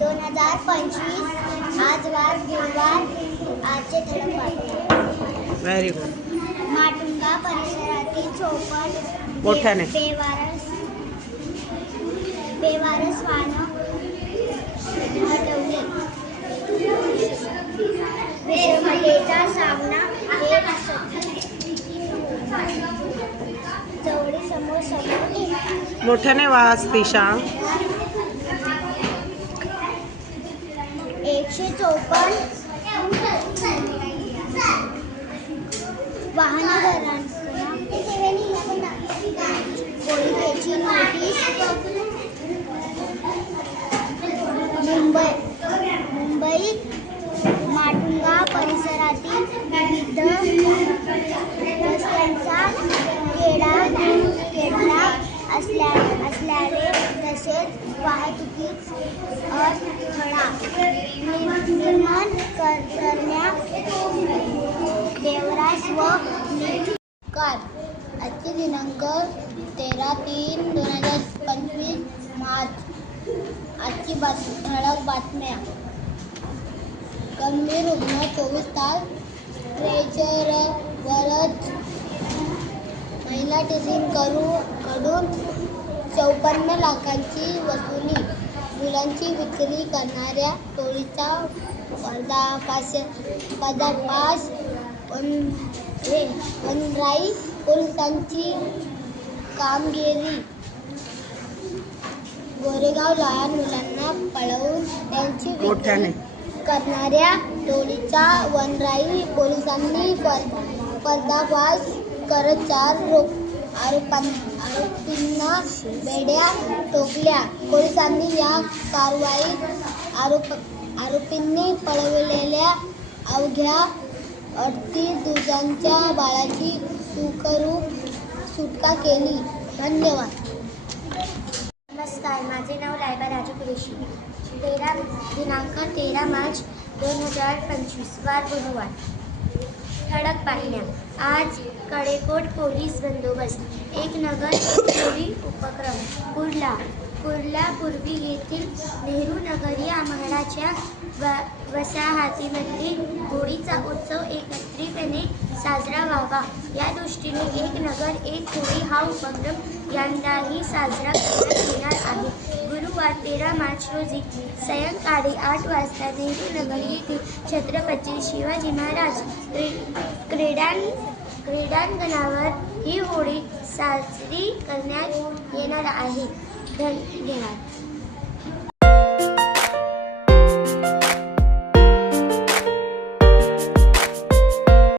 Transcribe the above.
दोन हजार पंचवीस आज वार गुरुवार आजचे ठळक बातम्या. व्हेरी गुड माटुंगा परिसरातील चोपण मोठ्याने. बेवारस बेवारस वाहनं हटवले. विषमतेचा सामना एक जवळी समोर समोर. मोठ्याने वाच दिशा एकशे चौपन्न वाहनधारकांना पोलिसाची नोटीस मुंबई. मुंबई माटुंगा परिसरातील विविध रस्त्यांचा केडा केडला असल्या असल्याने तसेच वाहतुकीत अडथळा निर्माण निर्माण कर- करण्या देवरास व कार आजचे दिनांक तेरा तीन दोन हजार पंचवीस मार्च. आजची बात ठळक बातम्या. गंभीर रुग्ण चोवीस तास. ट्रेजरवरच महिला टिफिन करू कडून चौपन्न लाखांची वसुली मुलांची विक्री करणाऱ्या टोळीचा वन हे वनराई पोलिसांची कामगिरी गोरेगाव लहान मुलांना पळवून त्यांची. विक्री करणाऱ्या टोळीचा वनराई पोलिसांनी पर पर्दाफाश करत चार रोप आरोपां आरोपींना बेड्या टोकल्या पोलिसांनी या कारवाईत आरोप आरोपींनी पळवलेल्या अवघ्या अडतीस दिवसांच्या बाळाची सुखरूप सुटका केली. धन्यवाद. नमस्कार माझे नाव लायबा राजू कुरेशी. तेरा दिनांक तेरा मार्च दोन हजार पंचवीस वार गुरुवार. ठळक पाहिल्या आज कडेकोट पोलीस बंदोबस्त. एक नगर चोरी उपक्रम. कुर्ला. कुर्ला पूर्वी येथील नेहरू नगर या व वसाहतीमध्ये होळीचा उत्सव एकत्रितपणे साजरा व्हावा. या दृष्टीने एक नगर एक होळी हा उपक्रम यंदाही साजरा करण्यात येणार आहे. गुरुवार तेरा मार्च रोजी सायंकाळी आठ वाजता नेहरूनगर येथील छत्रपती शिवाजी महाराज क्री- क्रीडां क्रीडांगणावर ही होळी साजरी करण्यात येणार आहे. धन्यवाद